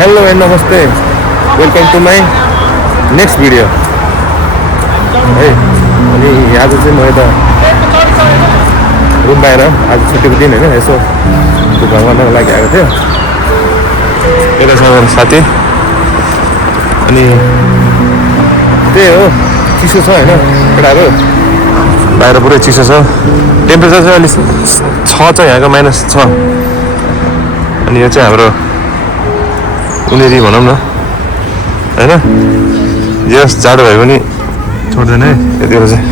Hello and नमस्ते welcome to my next video है। अनि आज चाहिँ म यता रुम बाहिर आज छुट्टीको दिन होइन, यसो घुम गर्नको लागि आएको थियो। यता छ मेरो साथी। अनि त्यही हो, चिसो छ होइन केटाहरू, बाहिर पुरै चिसो छ। टेम्परेचर चाहिँ अलिक छ यहाँको -6। अनि यो चाहिँ हाम्रो उनीहरी भनौँ न होइन, यस जाडो भए पनि छोड्दैन है। यतिखेर चाहिँ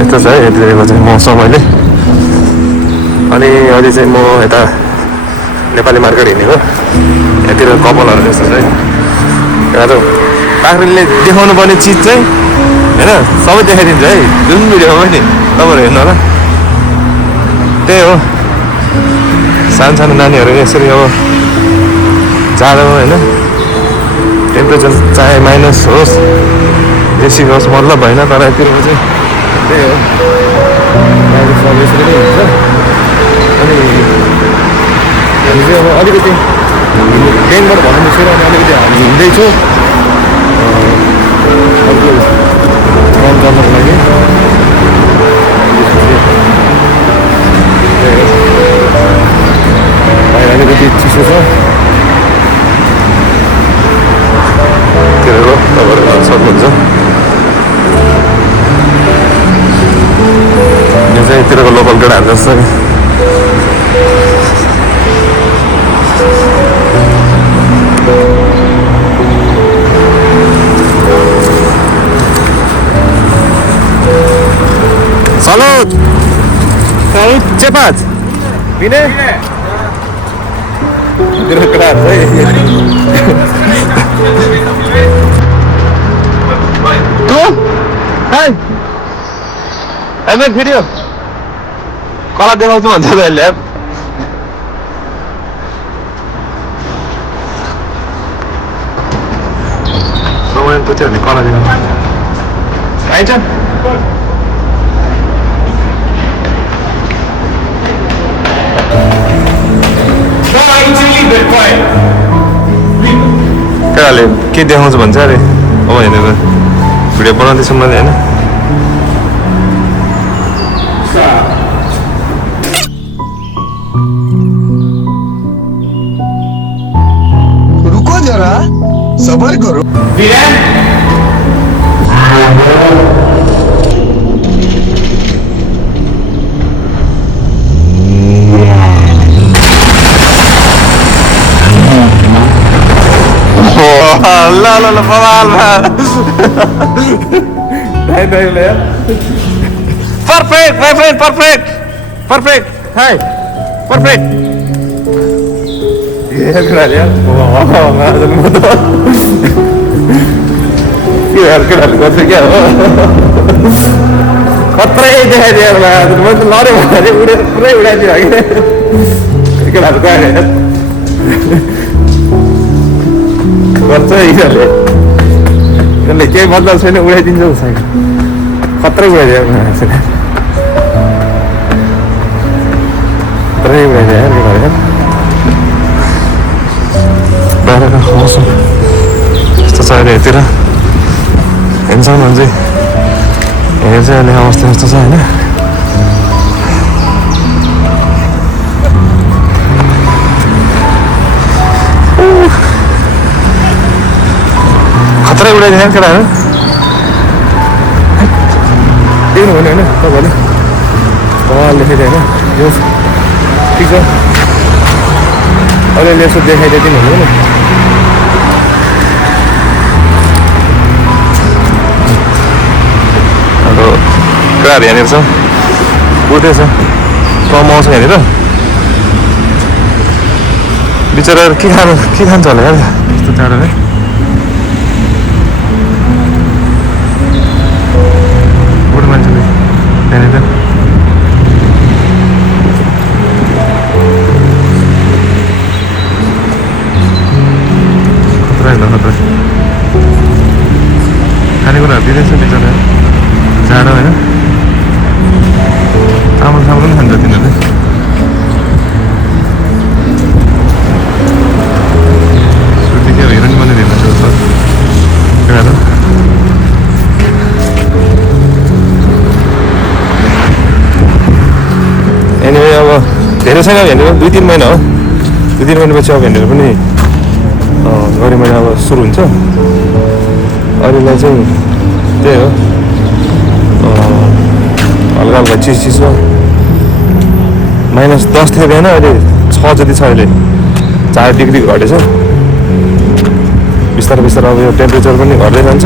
यस्तो छ है यतिखेरको चाहिँ मौसम अहिले। अनि अहिले चाहिँ म यता नेपाली मार्केट हिँडेको, यतिर कपालहरू जस्तो छ है। यता बाख्रीले देखाउनु पर्ने चिज चाहिँ होइन सबै देखाइदिन्छ है, जुन भिडियोमा पनि तपाईँहरू हेर्नु होला। त्यही हो, सानो सानो नानीहरू यसरी अब जाडोमा होइन, टेम्परेचर चाहे माइनस होस् बेसी होस् मतलब भएन, तर यतिको चाहिँ त्यही हो, सब यसरी नै हुन्छ। अनि हामी चाहिँ अब अलिकति ट्रेनबाट भन्नु मिसेर अनि अलिकति हामी हिँड्दैछौँ अर्को काम गर्नको लागि। बाहिर अलिकति चिसो छ, तिनीहरू तपाईँहरू सक्नुहुन्छ। यो चाहिँ यतिरको लोकल केटाहरू जस्तो Salud! Salud! Cepat! Bine? Tidak keras, Tuh! Hai! I make video! Kalau dia mau cuma jalan lab. Kamu yang putih ni kalau dia. Aja. केटाले के देखाउँछ भन्छ अरे, अब हेरेर भिडियो बनाउँदैछु मैले होइन। रुको जरा, सबर करो। La perfect, my friend, perfect. Hi, perfect. ये करा लिया, वाह मैं तो मतलब यार करा लिया तो क्या हो? खतरे ही दिया यार मैं तो लॉरी मारे पूरे उड़ा दिया आगे, करा लिया यार। गर्छ यिनीहरूले, यसले केही मतलब छैन, उडाइदिन्छ उसलाई, खत्रै उडाइदियो खत्रै उडाइदियो यार के गरेर। बाहिरको मौसम यस्तो छ अहिले यतिर, हेर्छौँ भने चाहिँ हेर चाहिँ अहिले अवस्था यस्तो छ होइन। खतरा उडाइदिने केटाहरू देख्नु भने होइन तपाईँहरूले कल देखाइदियो होइन। यो ठिक छ, अलिअलि यसो देखाइदियो दिनु हुँदैन। अब केटाहरू यहाँनिर छ, उठेछ कम आउँछ यहाँनिर। बिचराहरू के खान्छ होला यार यस्तो टाढो है। मान्छेले त्यहाँनिर खतरा होइन, खतरा खानेकुराहरू दिँदैछ बिचरा, जाडो होइन। चामल पनि खान्छ तिनीहरूले। भेन्डर छैन भेन्डर 2-3 महिना हो 2-3 महिनापछि अब भेन्डर पनि गरी महिना अब सुरु हुन्छ अरूलाई चाहिँ त्यही हो हल्का हल्का चिसो -10 थियो बिहान अहिले 6 जति छ अहिले 4 डिग्री घटेछ बिस्तारै बिस्तारै अब यो टेम्परेचर पनि घट्दै जान्छ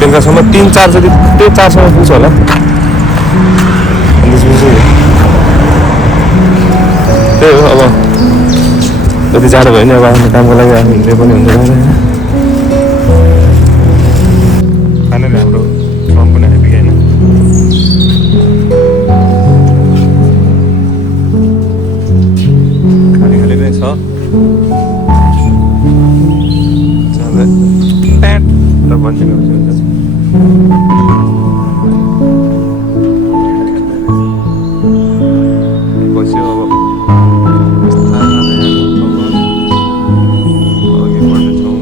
बेलुकासम्म 3-4 जति त्यही 4सम्म पुग्छ होला त्यसपछि त्यही हो अब जति जाडो भयो भने अब आफ्नो कामको लागि आफ्नो हिँड्ने पनि हुन्छ होइन फाइनली हाम्रो फर्म पनि आइपुग्यो होइन खाली खाली नै छ भनिदिनु हुन्छ बस्यो अब अघि बढ्नेछौँ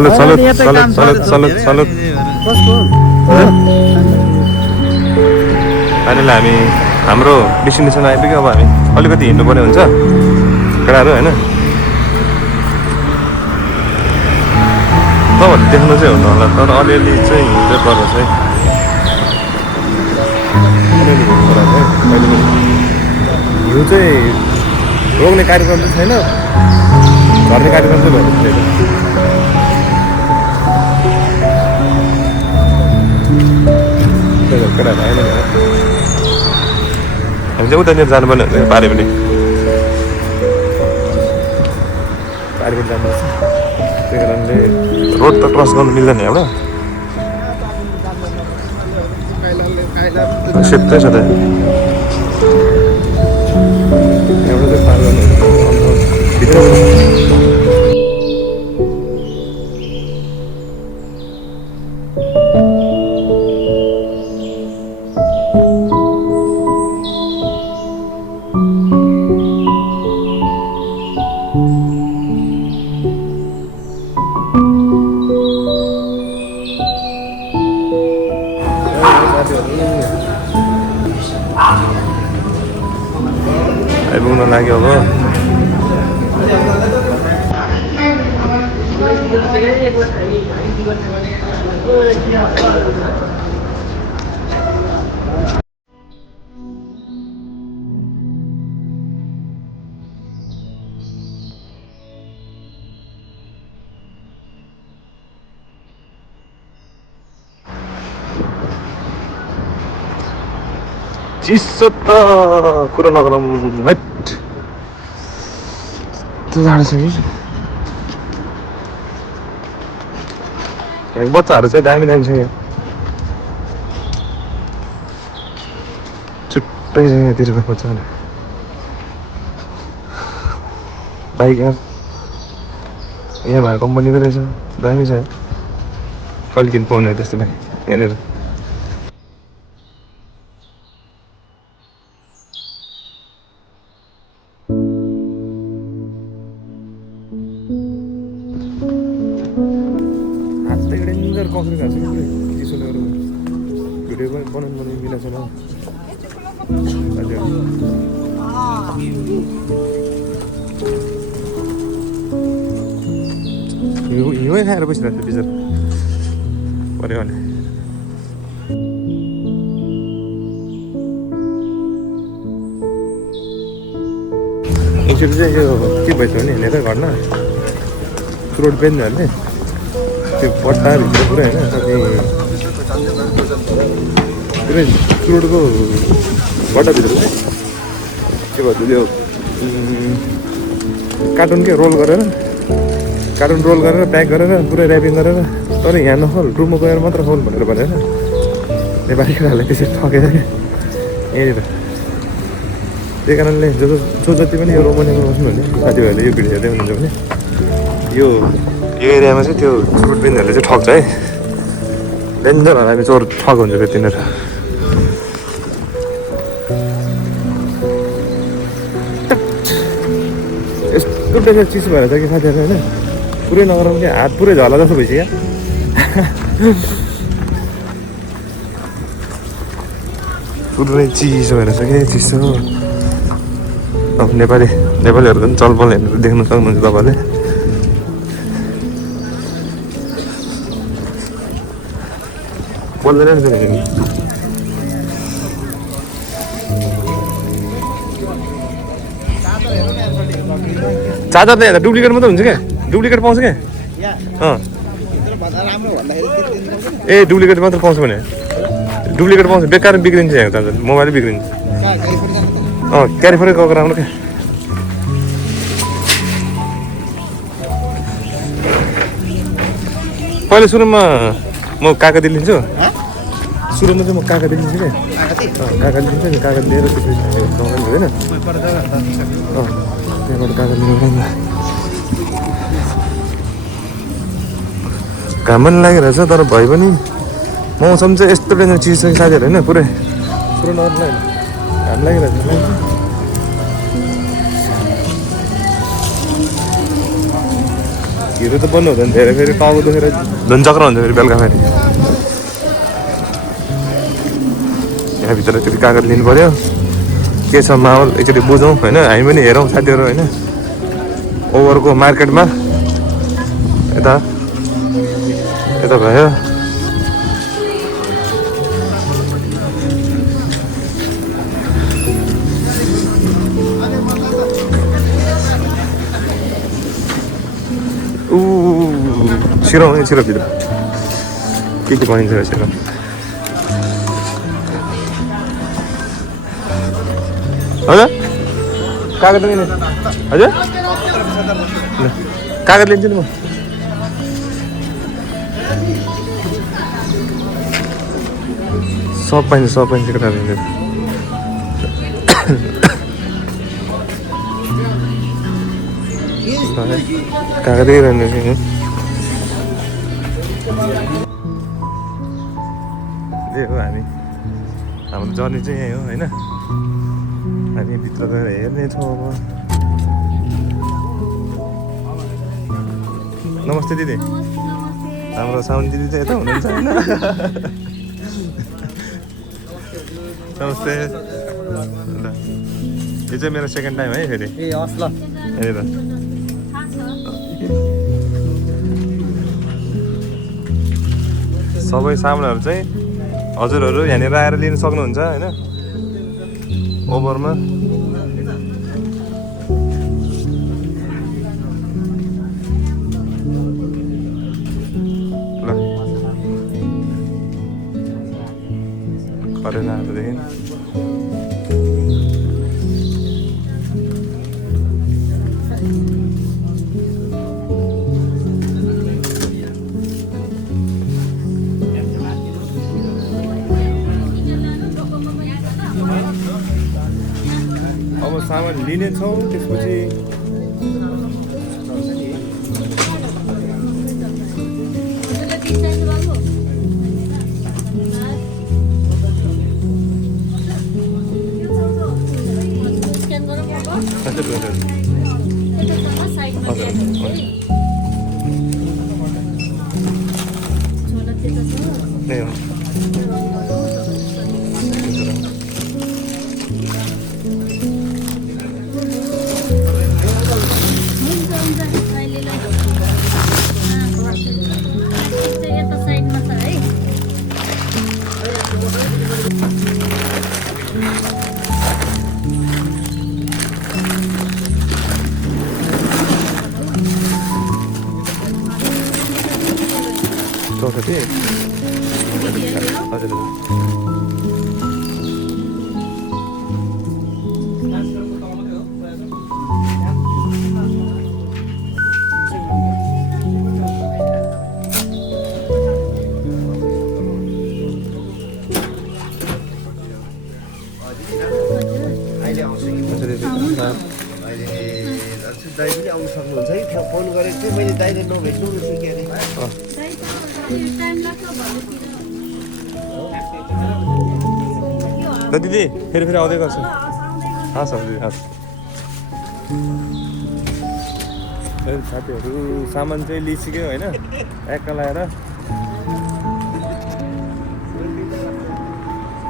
सलुट फाइनली हामी हाम्रो डेस्टिनेसन आइपुग्यो अब हामी अलिकति हिँड्नुपर्ने हुन्छ केटाहरू होइन तपाईँहरू देख्नु चाहिँ हुनु होला तर अलिअलि चाहिँ हिँड्दै पर्छ है अलिअलि हिँड्नु पर्छ है कहिले पनि हिउँ चाहिँ रोक्ने कार्यक्रम चाहिँ छैन झर्ने कार्यक्रम चाहिँ भएको छैन केटाहरू आएन हामी चाहिँ उतानिर जानुपर्ने हुन्छ पारिपट्टि जानुपर्छ त्यही कारणले रोड त क्रस गर्नु मिल्दैन एउटा सेप्तै छ त एउटा चाहिँ पार गर्नु भित्र आइपुग्न लाग्यो अब चिसो त कुरो नगरौँ हट त्यो जाडो छ कि बच्चाहरू चाहिँ दामी दामी छ यहाँ छुट्टै छ यहाँतिरको बच्चाहरू बाइक यहाँ भएको कम्पनीको रहेछ दामी छ कहिले किन पाउने त्यस्तो बाइक यहाँनिर कसरी खान्छ कि पुरै चिसो लगेर भिडियो पनि बनाउनु मिलाएको छैन हिउँै खाएर बसिरहेको थियो बिचरा पऱ्यो भने एकचोटि चाहिँ यो के भएछ भने हिँडेर घरमा रोड बेच्नेहरूले त्यो पट्टाभित्र पुरै होइन कति पुरै रोडको पट्टाभित्र चाहिँ के भन्छ त्यो कार्टुन के रोल गरेर प्याक गरेर पुरै ऱ्यापिङ गरेर तर यहाँ नखोल रुममा गएर मात्र खोल भनेर नेपाली केटाहरूलाई त्यसरी ठगेर क्या यहाँनिर त्यही कारणले जो जति पनि यो रोमानियामा बस्नु भने साथीभाइहरूले यो भिडियो हेर्दै हुनुहुन्छ भने यो एरियामा चाहिँ त्यो फ्रुट बिनहरूले चाहिँ ठग्छ है डेन्जर हामी चोर ठग हुन्छ फेरि तिनीहरू यस्तो डेन्जर चिज भएर छ कि साथीहरू होइन पुरै नगरौँ कि हात पुरै झला जस्तो भइसक्यो पुरै चिसो भएर छ कि चिसो अब नेपालीहरू पनि चलपल हेरेर देख्न सक्नुहुन्छ तपाईँले बोल्दैन नि चार्जर त यहाँ डुप्लिकेट मात्रै हुन्छ क्या डुप्लिकेट पाउँछ क्या ए डुप्लिकेट मात्र पाउँछ भने डुप्लिकेट पाउँछ बेकार बिग्रिन्छ यहाँ चार्जर मोबाइलै बिग्रिन्छ क्यारिफोरै गएर आउनु क्या पहिले सुरुमा म कागती लिन्छु सुरुमा चाहिँ म कागती लिन्छु क्या कागती लिन्छ नि कागती लिएर त्यसपछि होइन त्यहाँबाट कागती लिएर घाम पनि लागिरहेछ तर भए पनि मौसम चाहिँ यस्तो डेन्जर चिज छ कि साथीहरू होइन पुरै पुरो नर्मल घाम लागिरहेछ हिरो त बन्द हुँदैन धेरै फेरि टाउको दुखेर झन्चक्र हुन्छ फेरि बेलुका फेरि यहाँभित्र एकचोटि कागज लिनु पऱ्यो के छ माहौल एकचोटि बुझौँ होइन हामी पनि हेरौँ साथीहरू होइन ओभरको मार्केटमा यता भयो छिरोभित्र के पाइन्छ छिरो हजुर कागज लिने हजुर कागज लिन्छु नि म सब पाइन्छ केटाहरू कागजै रहने यही हो हाम्रो जर्नी चाहिँ यही हो होइन हामी भित्र गएर हेर्नेछौँ अब नमस्ते दिदी हाम्रो साउन्ड दिदी चाहिँ यता हुनुहुन्छ होइन नमस्ते ल यो चाहिँ मेरो सेकेन्ड टाइम है फेरि ए हस् ल हेरेर सबै सामानहरू चाहिँ हजुरहरू यहाँनिर आएर लिन सक्नुहुन्छ होइन ओभरमा ल करेनाहरूदेखि अब सामान लिनेछौँ त्यसपछि चौथी हजुर अघि फोन गरेको थिएँ मैले दाइले नभेट्नु रहेछु के अरे ल दिदी फेरि फेरि आउँदै गर्छु हस् हस् दिदी हस् साथीहरू सामान चाहिँ लिइसक्यो होइन एक्क लगाएर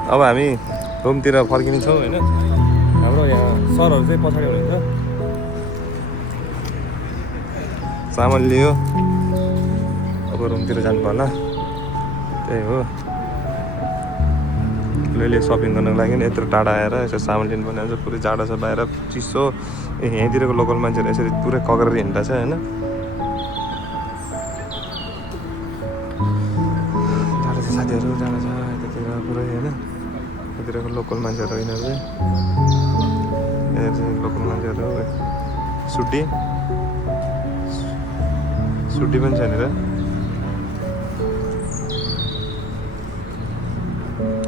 अब हामी रुमतिर फर्किनेछौँ होइन हाम्रो यहाँ सरहरू चाहिँ पछाडि हुनुहुन्छ सामान लियो अब रुमतिर जानु पर्ला त्यही हो अलिअलि सपिङ गर्नको लागि नि यत्रो टाढा आएर यसो सामान लिनु पर्ने हुन्छ पुरै जाडो छ बाहिर चिसो यहीँतिरको लोकल मान्छेहरू यसरी पुरै कगरेर हिँड्दा छ होइन जाडो छ साथीहरू जाडो छ यतातिर पुरै होइन यतातिरको लोकल मान्छेहरू यिनीहरू चाहिँ लोकल मान्छेहरू सुटी पनि छ यहाँनिर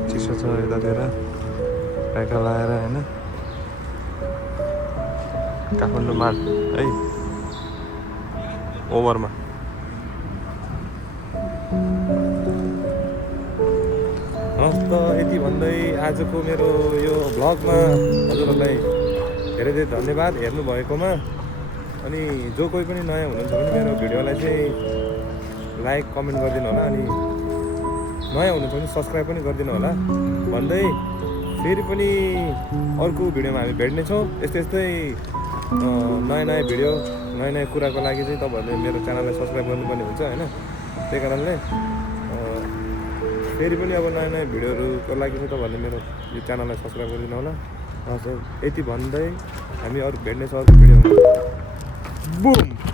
चिसो छ यतातिर प्याका लगाएर होइन काठमाडौँमा है ओभरमा हस् त यति भन्दै आजको मेरो यो भ्लगमा हजुरहरूलाई धेरै धेरै धन्यवाद हेर्नु भएकोमा अनि जो कोही पनि नयाँ हुनुहुन्छ भने मेरो भिडियोलाई चाहिँ लाइक कमेन्ट गरिदिनु होला अनि नयाँ हुनुहुन्छ भने सब्सक्राइब पनि गरिदिनु होला भन्दै फेरि पनि अर्को भिडियोमा हामी भेट्नेछौँ यस्तै नयाँ नयाँ भिडियो नयाँ नयाँ कुराको लागि चाहिँ तपाईँहरूले मेरो च्यानललाई सब्सक्राइब गर्नुपर्ने हुन्छ होइन त्यही कारणले फेरि पनि अब नयाँ नयाँ भिडियोहरूको लागि चाहिँ तपाईँहरूले मेरो यो च्यानललाई सब्सक्राइब गरिदिनु होला यति भन्दै हामी अरू भेट्नेछौँ अर्को भिडियोमा बुम